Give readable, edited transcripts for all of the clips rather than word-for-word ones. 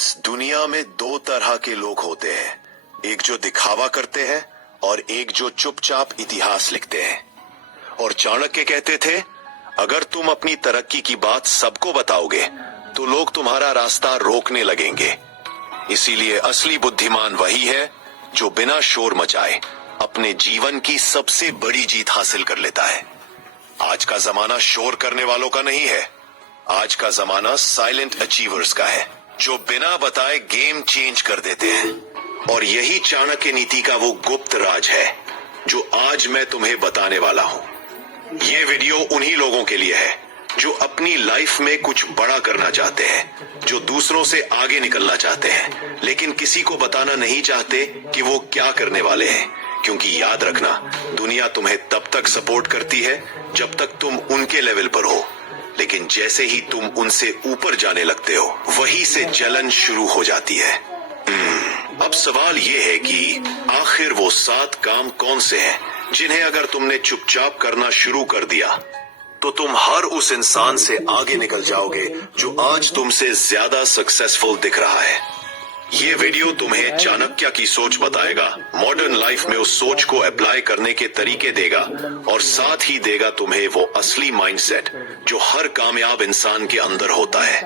इस दुनिया में दो तरह के लोग होते हैं, एक जो दिखावा करते हैं और एक जो चुपचाप इतिहास लिखते हैं। और चाणक्य कहते थे, अगर तुम अपनी तरक्की की बात सबको बताओगे तो लोग तुम्हारा रास्ता रोकने लगेंगे। इसीलिए असली बुद्धिमान वही है जो बिना शोर मचाए अपने जीवन की सबसे बड़ी जीत हासिल कर लेता है। आज का जमाना शोर करने वालों का नहीं है, आज का जमाना साइलेंट अचीवर्स का है, जो बिना बताए गेम चेंज कर देते हैं। और यही चाणक्य नीति का वो गुप्त राज है जो आज मैं तुम्हें बताने वाला हूँ। ये वीडियो उन्हीं लोगों के लिए है जो अपनी लाइफ में कुछ बड़ा करना चाहते हैं, जो दूसरों से आगे निकलना चाहते हैं, लेकिन किसी को बताना नहीं चाहते कि वो क्या करने वाले हैं। क्योंकि याद रखना, दुनिया तुम्हें तब तक सपोर्ट करती है जब तक तुम उनके लेवल पर हो, लेकिन जैसे ही तुम उनसे ऊपर जाने लगते हो, वहीं से जलन शुरू हो जाती है। अब सवाल ये है कि आखिर वो 7 काम कौन से हैं जिन्हें अगर तुमने चुपचाप करना शुरू कर दिया तो तुम हर उस इंसान से आगे निकल जाओगे जो आज तुमसे ज्यादा सक्सेसफुल दिख रहा है। ये वीडियो तुम्हें चाणक्य की सोच बताएगा, मॉडर्न लाइफ में उस सोच को अप्लाई करने के तरीके देगा और साथ ही देगा तुम्हें वो असली माइंडसेट जो हर कामयाब इंसान के अंदर होता है।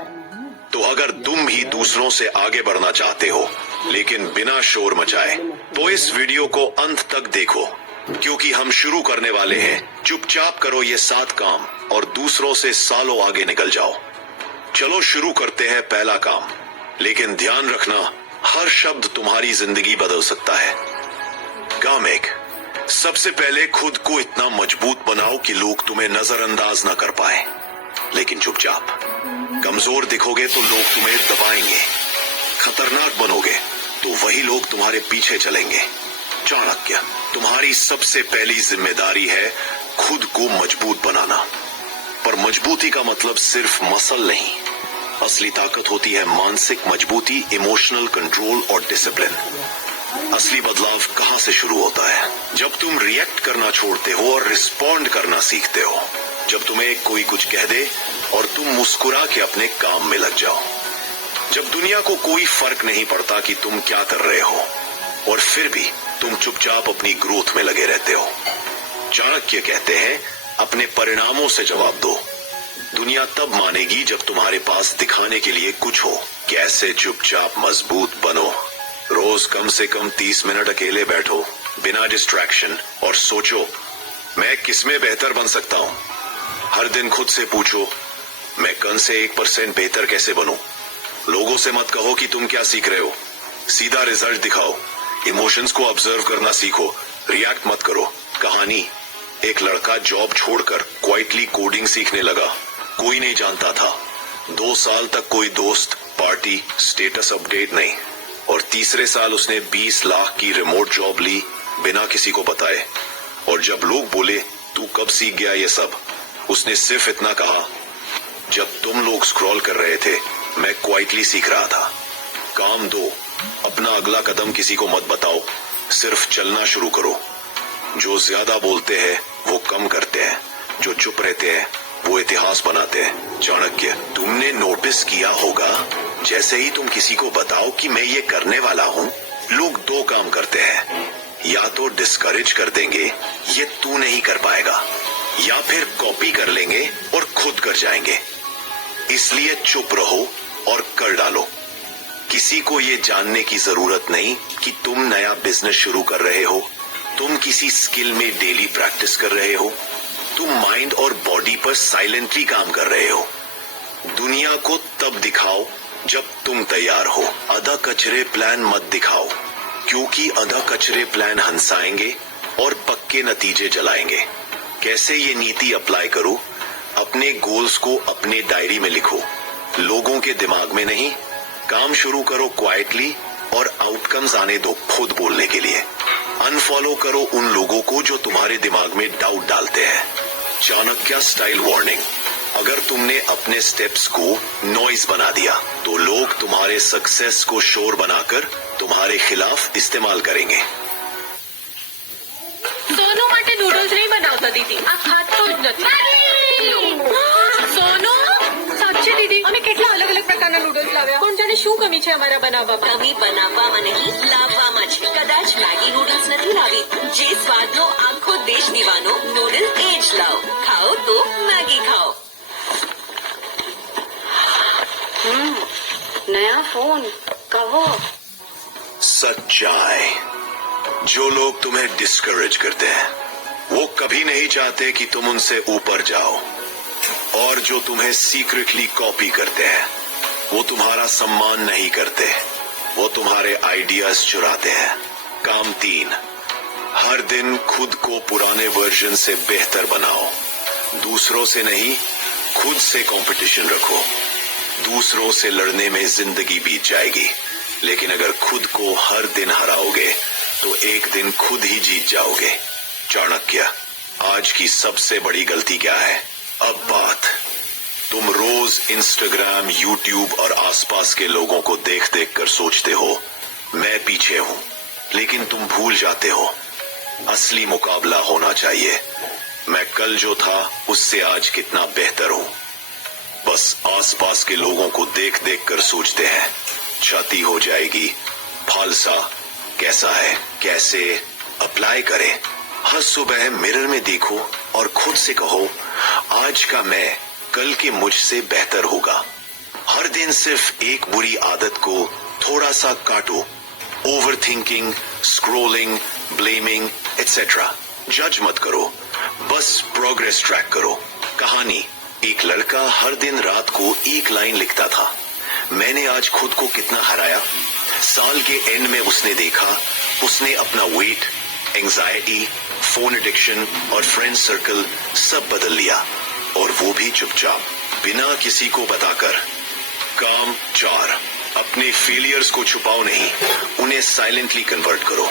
तो अगर तुम भी दूसरों से आगे बढ़ना चाहते हो लेकिन बिना शोर मचाए, तो इस वीडियो को अंत तक देखो, क्योंकि हम शुरू करने वाले हैं। चुपचाप करो ये 7 काम और दूसरों से सालों आगे निकल जाओ। चलो शुरू करते हैं पहला काम, लेकिन ध्यान रखना, हर शब्द तुम्हारी जिंदगी बदल सकता है। काम 1, सबसे पहले खुद को इतना मजबूत बनाओ कि लोग तुम्हें नजरअंदाज न कर पाए, लेकिन चुपचाप। कमजोर दिखोगे तो लोग तुम्हें दबाएंगे, खतरनाक बनोगे तो वही लोग तुम्हारे पीछे चलेंगे। चाणक्य, तुम्हारी सबसे पहली जिम्मेदारी है खुद को मजबूत बनाना। पर मजबूती का मतलब सिर्फ मसल नहीं, असली ताकत होती है मानसिक मजबूती, इमोशनल कंट्रोल और डिसिप्लिन। असली बदलाव कहां से शुरू होता है? जब तुम रिएक्ट करना छोड़ते हो और रिस्पॉन्ड करना सीखते हो। जब तुम्हें कोई कुछ कह दे और तुम मुस्कुरा के अपने काम में लग जाओ। जब दुनिया को कोई फर्क नहीं पड़ता कि तुम क्या कर रहे हो और फिर भी तुम चुपचाप अपनी ग्रोथ में लगे रहते हो। चाणक्य कहते हैं, अपने परिणामों से जवाब दो। दुनिया तब मानेगी जब तुम्हारे पास दिखाने के लिए कुछ हो। कैसे चुपचाप मजबूत बनो? रोज कम से कम 30 मिनट अकेले बैठो बिना डिस्ट्रैक्शन और सोचो, मैं किसमें बेहतर बन सकता हूँ। हर दिन खुद से पूछो, मैं कल से 1% बेहतर कैसे बनूं? लोगों से मत कहो कि तुम क्या सीख रहे हो, सीधा रिजल्ट दिखाओ। इमोशंस को ऑब्जर्व करना सीखो, रिएक्ट मत करो। कहानी, एक लड़का जॉब छोड़कर क्वाइटली कोडिंग सीखने लगा। कोई नहीं जानता था। 2 साल तक कोई दोस्त, पार्टी, स्टेटस अपडेट नहीं, और तीसरे साल उसने 20 लाख की रिमोट जॉब ली बिना किसी को बताए। और जब लोग बोले, तू कब सीख गया ये सब, उसने सिर्फ इतना कहा, जब तुम लोग स्क्रॉल कर रहे थे मैं क्वाइटली सीख रहा था। काम 2, अपना अगला कदम किसी को मत बताओ, सिर्फ चलना शुरू करो। जो ज्यादा बोलते हैं वो कम करते हैं, जो चुप रहते हैं वो इतिहास बनाते हैं। चाणक्य, तुमने नोटिस किया होगा, जैसे ही तुम किसी को बताओ कि मैं ये करने वाला हूँ, लोग 2 काम करते हैं, या तो डिस्करेज कर देंगे, ये तू नहीं कर पाएगा, या फिर कॉपी कर लेंगे और खुद कर जाएंगे। इसलिए चुप रहो और कर डालो। किसी को ये जानने की जरूरत नहीं कि तुम नया बिजनेस शुरू कर रहे हो, तुम किसी स्किल में डेली प्रैक्टिस कर रहे हो, तुम माइंड और बॉडी पर साइलेंटली काम कर रहे हो। दुनिया को तब दिखाओ जब तुम तैयार हो। आधा कचरे प्लान मत दिखाओ, क्योंकि आधा कचरे प्लान हंसाएंगे और पक्के नतीजे जलाएंगे। कैसे ये नीति अप्लाई करो? अपने गोल्स को अपने डायरी में लिखो, लोगों के दिमाग में नहीं। काम शुरू करो क्वाइटली और आउटकम्स आने दो खुद बोलने के लिए। अनफॉलो करो उन लोगों को जो तुम्हारे दिमाग में डाउट डालते हैं। चाणक्य स्टाइल वार्निंग, अगर तुमने अपने स्टेप्स को नॉइज बना दिया तो लोग तुम्हारे सक्सेस को शोर बनाकर तुम्हारे खिलाफ इस्तेमाल करेंगे। सोनू માટે નૂડલ્સ નહીં બનાવતા દીદી, આ ખાતો જ નથી. સોનू, સાચે દીદી, અમે કેટલા અલગ અલગ પ્રકારના નૂડલ્સ લાવ્યા. કોણ જાણે મેગીમાં શું કમી છે અમારા બનાવવામાં? કમી બનાવવામાં નહીં, લાવવામાં છે. કદાચ મેગી નૂડલ્સ નથી લાવી, જે સ્વાદનો આખો દેશ દીવાનો, નૂડલ્સ એ જ લાવો. ખાઓ તો मैगी खाओ. नया फोन कहो. सच्चाई। जो लोग तुम्हें डिस्करेज करते हैं वो कभी नहीं चाहते कि तुम उनसे ऊपर जाओ, और जो तुम्हें सीक्रेटली कॉपी करते हैं वो तुम्हारा सम्मान नहीं करते, वो तुम्हारे आइडियाज चुराते हैं. काम 3, हर दिन खुद को पुराने वर्जन से बेहतर बनाओ. दूसरों से नहीं, खुद से कंपटीशन रखो. दूसरों से लड़ने में जिंदगी बीत जाएगी, लेकिन अगर खुद को हर दिन हराओगे तो एक दिन खुद ही जीत जाओगे. चाणक्य, आज की सबसे बड़ी गलती क्या है? अब बात, तुम रोज इंस्टाग्राम, यूट्यूब और आसपास के लोगों को देख देख कर सोचते हो मैं पीछे हूं, लेकिन तुम भूल जाते हो असली मुकाबला होना चाहिए. मैं कल जो था उससे आज कितना बेहतर हूं. बस आसपास के लोगों को देख देख कर सोचते हैं छाती हो जाएगी, फालसा कैसा है, कैसे अप्लाई करें. हर सुबह मिरर में देखो और खुद से कहो आज का मैं कल के मुझसे बेहतर होगा. हर दिन सिर्फ एक बुरी आदत को थोड़ा सा काटो. Over thinking, scrolling, blaming etcetera. जज मत करो, बस प्रोग्रेस ट्रैक करो. कहानी, एक लड़का हर दिन रात को एक लाइन लिखता था, मैंने आज खुद को कितना हराया. साल के एंड में उसने देखा उसने अपना वेट, एंजाइटी, फोन एडिक्शन और फ्रेंड सर्कल सब बदल लिया, और वो भी चुपचाप, बिना किसी को बताकर. काम 4, अपने फेलियर्स को छुपाओ नहीं, उन्हें साइलेंटली कन्वर्ट करो.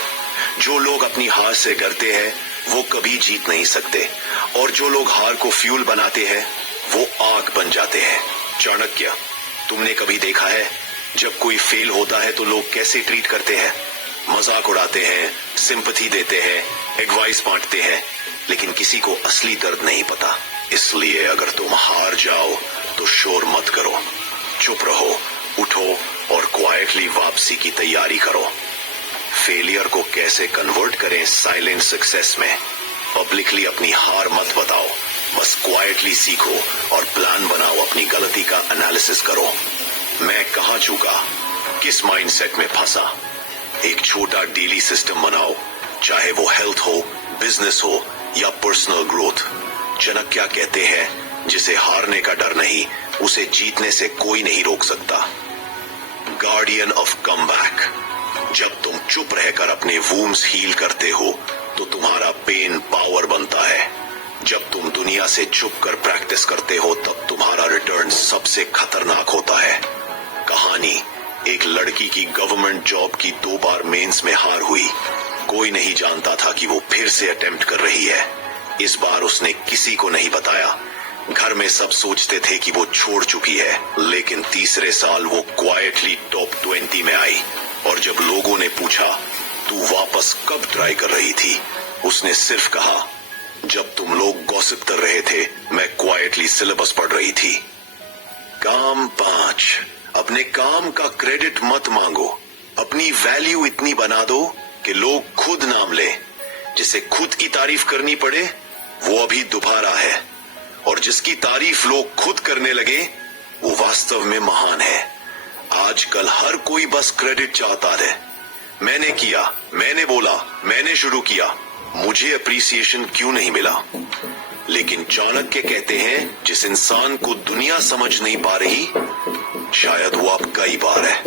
जो लोग अपनी हार से डरते हैं वो कभी जीत नहीं सकते, और जो लोग हार को फ्यूल बनाते हैं वो आग बन जाते हैं. चाणक्य, तुमने कभी देखा है जब कोई फेल होता है तो लोग कैसे ट्रीट करते हैं? मजाक उड़ाते हैं, सिंपैथी देते हैं, एडवाइस बांटते हैं, लेकिन किसी को असली दर्द नहीं पता. इसलिए अगर तुम हार जाओ तो शोर मत करो, चुप रहो, उठो और क्वाइटली वापसी की तैयारी करो. फेलियर को कैसे कन्वर्ट करें साइलेंट सक्सेस में? पब्लिकली अपनी हार मत बताओ, बस क्वाइटली सीखो और प्लान बनाओ. अपनी गलती का एनालिसिस करो, मैं कहां चूका, किस माइंडसेट में फंसा. एक छोटा डेली सिस्टम बनाओ, चाहे वो हेल्थ हो, बिजनेस हो या पर्सनल ग्रोथ. चाणक्य कहते हैं जिसे हारने का डर नहीं उसे जीतने से कोई नहीं रोक सकता. गार्डियन ऑफ कमबैक, जब तुम चुप रहकर अपने वूम्स हील करते हो तो तुम्हारा पेन पावर बनता है. जब तुम दुनिया से छुप कर प्रैक्टिस करते हो तब तुम्हारा रिटर्न सबसे खतरनाक होता है. कहानी, एक लड़की की गवर्नमेंट जॉब की 2 बार मेंस में हार हुई. कोई नहीं जानता था कि वो फिर से अटेम्प्ट कर रही है. इस बार उसने किसी को नहीं बताया. घर में सब सोचते थे कि वो छोड़ चुकी है, लेकिन तीसरे साल वो क्वाइटली टॉप 20 में आई. और जब लोगों ने पूछा तू वापस कब ट्राई कर रही थी, उसने सिर्फ कहा जब तुम लोग गॉसिप कर रहे थे मैं क्वाइटली सिलेबस पढ़ रही थी. काम 5, अपने काम का क्रेडिट मत मांगो. अपनी वैल्यू इतनी बना दो कि लोग खुद नाम ले. जिसे खुद की तारीफ करनी पड़े वो अभी दोबारा है, और जिसकी तारीफ लोग खुद करने लगे वो वास्तव में महान है. आजकल हर कोई बस क्रेडिट चाहता है. मैंने किया, मैंने बोला, मैंने शुरू किया, मुझे अप्रिसिएशन क्यों नहीं मिला? लेकिन चाणक्य कहते हैं जिस इंसान को दुनिया समझ नहीं पा रही शायद वो अब कई बार है.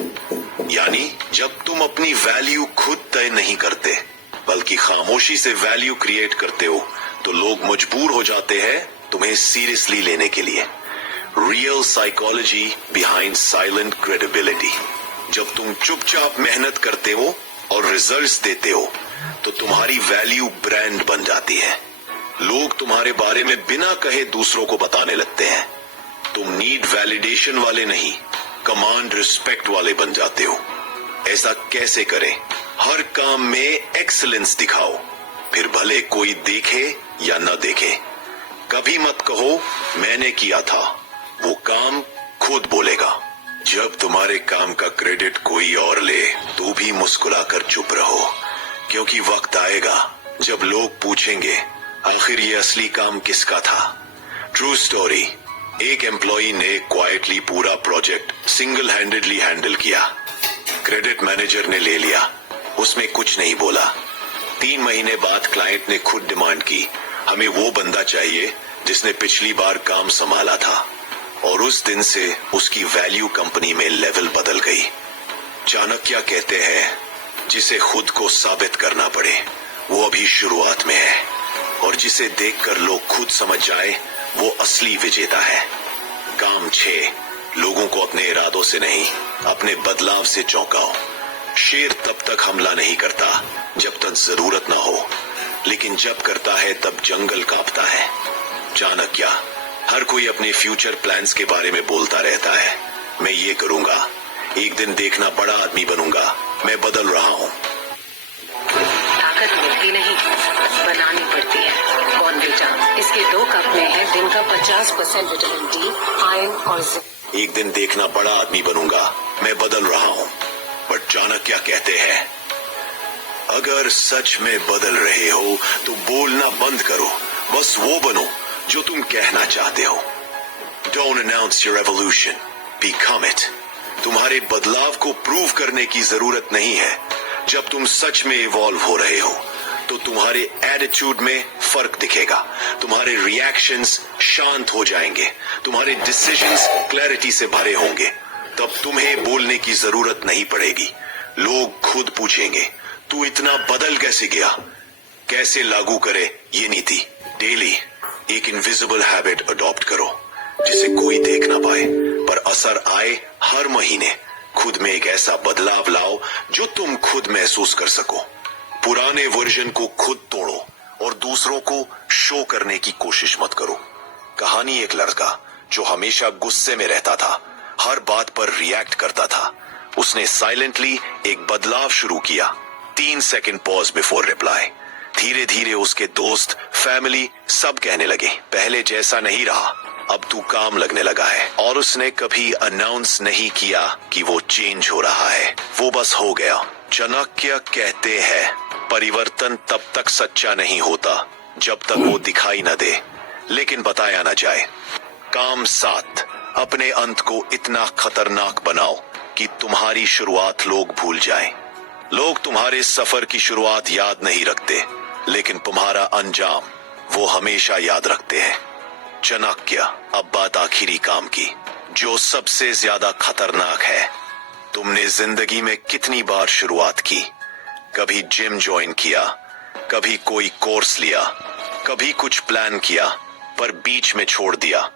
यानी जब तुम अपनी वैल्यू खुद तय नहीं करते बल्कि खामोशी से वैल्यू क्रिएट करते हो तो लोग मजबूर हो जाते हैं तुम्हें सीरियसली लेने के लिए. Real psychology behind silent credibility. जब तुम चुपचाप मेहनत करते हो और रिजल्ट्स देते हो तो तुम्हारी वैल्यू ब्रांड बन जाती है. लोग तुम्हारे बारे में बिना कहे दूसरों को बताने लगते हैं. तुम नीड वैलिडेशन वाले नहीं, कमांड रिस्पेक्ट वाले बन जाते हो. ऐसा कैसे करें? हर काम में एक्सीलेंस दिखाओ, फिर भले कोई देखे या न देखे. कभी मत कहो मैंने किया था, वो काम खुद बोलेगा. जब जब तुम्हारे काम का क्रेडिट कोई और ले तो भी मुस्कुराकर चुप रहो, क्योंकि वक्त आएगा जब लोग पूछेंगे आखिर ये असली काम किसका था। ट्रू स्टोरी, एक एम्प्लॉई ने क्वाइटली पूरा प्रोजेक्ट सिंगल हैंडेडली हैंडल किया। क्रेडिट मैनेजर ने ले लिया, उसमें कुछ नहीं बोला। 3 महीने बाद क्लाइंट ने खुद डिमांड की, हमें वो बंदा चाहिए जिसने पिछली बार काम संभाला था। और उस दिन से उसकी वैल्यू कंपनी में लेवल बदल गई। चाणक्य कहते हैं, जिसे खुद को साबित करना पड़े वो अभी शुरुआत में है, और जिसे देखकर लोग खुद समझ जाए वो असली विजेता है। काम 6, लोगों को अपने इरादों से नहीं, अपने बदलाव से चौंकाओ। शेर तब तक हमला नहीं करता जब तक जरूरत ना हो, लेकिन जब करता है तब जंगल कांपता है। चाणक्य, हर कोई अपने फ्यूचर प्लान्स के बारे में बोलता रहता है, मैं ये करूंगा, एक दिन देखना बड़ा आदमी बनूंगा, मैं बदल रहा हूँ। ताकत मिलती नहीं, बनानी पड़ती है। कौन बेटा? इसके 2 कप में है दिन का 50% विटामिन डी, आयरन और जिंक। एक दिन देखना बड़ा आदमी बनूंगा, मैं बदल रहा हूँ। पर चाणक्य कहते हैं, अगर सच में बदल रहे हो तो बोलना बंद करो, बस वो बनो जो तुम कहना चाहते हो। Don't announce your evolution, become it. तुम्हारे बदलाव को प्रूव करने की जरूरत नहीं है। जब तुम सच में इवॉल्व हो रहे हो तो तुम्हारे एटीट्यूड में फर्क दिखेगा, तुम्हारे रिएक्शंस शांत हो जाएंगे, तुम्हारे डिसीजंस क्लैरिटी से भरे होंगे। तब तुम्हें बोलने की जरूरत नहीं पड़ेगी। लोग खुद पूछेंगे, तू इतना बदल कैसे गया? कैसे लागू करे ये नीति? डेली एक इनविजिबल हैबिट अडॉप्ट करो जिसे कोई देख ना पाए, पर असर आए। हर महीने खुद में एक ऐसा बदलाव लाओ जो तुम खुद महसूस कर सको। पुराने वर्जन को खुद तोड़ो और दूसरों को शो करने की कोशिश मत करो। कहानी एक लड़का जो हमेशा गुस्से में रहता था, हर बात पर रिएक्ट करता था। उसने साइलेंटली एक बदलाव शुरू किया, 3 सेकंड पॉज बिफोर रिप्लाई। धीरे धीरे उसके दोस्त, फैमिली सब कहने लगे, पहले जैसा नहीं रहा, अब तू काम लगने लगा है। और उसने कभी अनाउंस नहीं किया कि वो चेंज हो रहा है, वो बस हो गया। चाणक्य कहते हैं, परिवर्तन तब तक सच्चा नहीं होता जब तक वो दिखाई न दे, लेकिन बताया न जाए। काम 7, अपने अंत को इतना खतरनाक बनाओ कि तुम्हारी शुरुआत लोग भूल जाएं। लोग तुम्हारे सफर की शुरुआत याद नहीं रखते, लेकिन तुम्हारा अंजाम वो हमेशा याद रखते हैं। चाणक्य, अब बात आखिरी काम की, जो सबसे ज्यादा खतरनाक है। तुमने जिंदगी में कितनी बार शुरुआत की? कभी जिम ज्वाइन किया, कभी कोई कोर्स लिया, कभी कुछ प्लान किया, पर बीच में छोड़ दिया।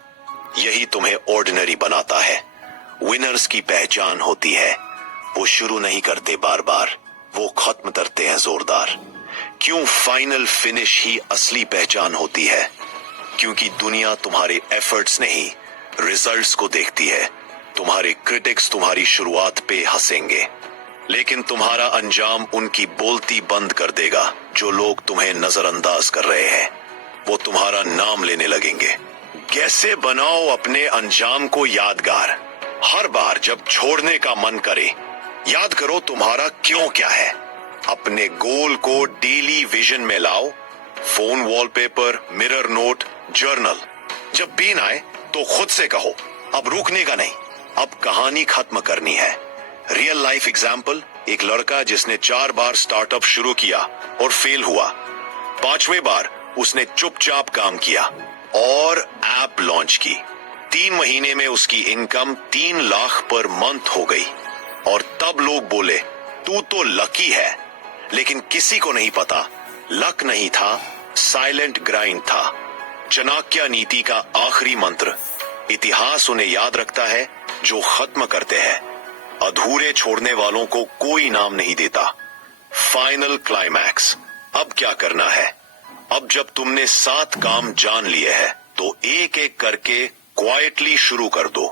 यही तुम्हें ऑर्डिनरी बनाता है। विनर्स की पहचान होती है, वो शुरू नहीं करते बार बार, वो खत्म करते हैं जोरदार। क्यों फाइनल फिनिश ही असली पहचान होती है? क्योंकि दुनिया तुम्हारे एफर्ट्स नहीं, रिजल्ट्स को देखती है। तुम्हारे क्रिटिक्स तुम्हारी शुरुआत पे हंसेंगे, लेकिन तुम्हारा अंजाम उनकी बोलती बंद कर देगा। जो लोग तुम्हें नजरअंदाज कर रहे हैं वो तुम्हारा नाम लेने लगेंगे। कैसे बनाओ अपने अंजाम को यादगार? हर बार जब छोड़ने का मन करे, याद करो तुम्हारा क्यों क्या है। अपने गोल को डेली विजन में लाओ, phone wallpaper, mirror note, journal. जब बीन आए तो खुद से कहो, अब रुकने का नहीं, अब कहानी खत्म करनी है। रियल लाइफ एग्जाम्पल, एक लड़का जिसने 4 बार स्टार्टअप शुरू किया और फेल हुआ। 5वें बार उसने चुपचाप काम किया और ऐप लॉन्च की। 3 महीने में उसकी इनकम 3 लाख पर मंथ हो गई। और तब लोग बोले, तू तो लकी है। लेकिन किसी को नहीं पता, लक नहीं था, साइलेंट ग्राइंड था। चाणक्य नीति का आखिरी मंत्र, इतिहास उन्हें याद रखता है जो खत्म करते हैं, अधूरे छोड़ने वालों को कोई नाम नहीं देता। फाइनल क्लाइमैक्स, अब क्या करना है? अब जब तुमने 7 काम जान लिए हैं तो एक एक करके क्वाइटली शुरू कर दो।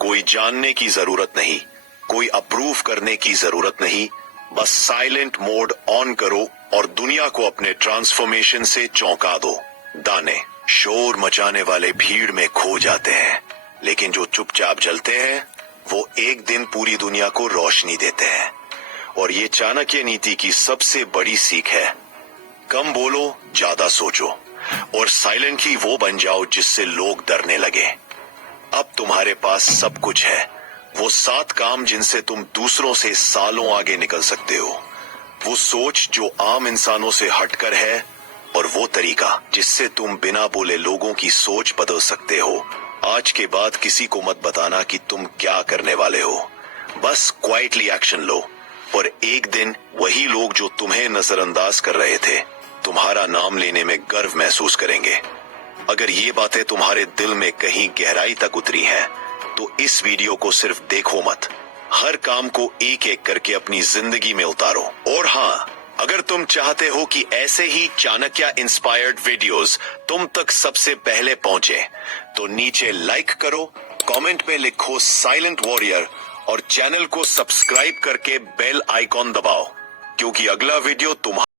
कोई जानने की जरूरत नहीं, कोई अप्रूव करने की जरूरत नहीं, बस साइलेंट मोड ऑन करो और दुनिया को अपने ट्रांसफॉर्मेशन से चौंका दो। दाने शोर मचाने वाले भीड़ में खो जाते हैं, लेकिन जो चुपचाप जलते हैं वो एक दिन पूरी दुनिया को रोशनी देते हैं। और ये चाणक्य नीति की सबसे बड़ी सीख है, कम बोलो, ज्यादा सोचो, और साइलेंटली वो बन जाओ जिससे लोग डरने लगे। अब तुम्हारे पास सब कुछ है, वो 7 काम जिनसे तुम दूसरों से सालों आगे निकल सकते हो, वो सोच जो आम इंसानों से हटकर है, और वो तरीका जिससे तुम बिना बोले लोगों की सोच बदल सकते हो। आज के बाद किसी को मत बताना कि तुम क्या करने वाले हो, बस क्वाइटली एक्शन लो, और एक दिन वही लोग जो तुम्हें नजरअंदाज कर रहे थे तुम्हारा नाम लेने में गर्व महसूस करेंगे। अगर ये बातें तुम्हारे दिल में कहीं गहराई तक उतरी हैं, तो इस वीडियो को सिर्फ देखो मत, हर काम को एक एक करके अपनी जिंदगी में उतारो। और हाँ, अगर तुम चाहते हो कि ऐसे ही चाणक्य इंस्पायर्ड वीडियोस तुम तक सबसे पहले पहुंचे, तो नीचे लाइक करो, कमेंट में लिखो साइलेंट वॉरियर, और चैनल को सब्सक्राइब करके बेल आइकॉन दबाओ, क्योंकि अगला वीडियो तुम्हारा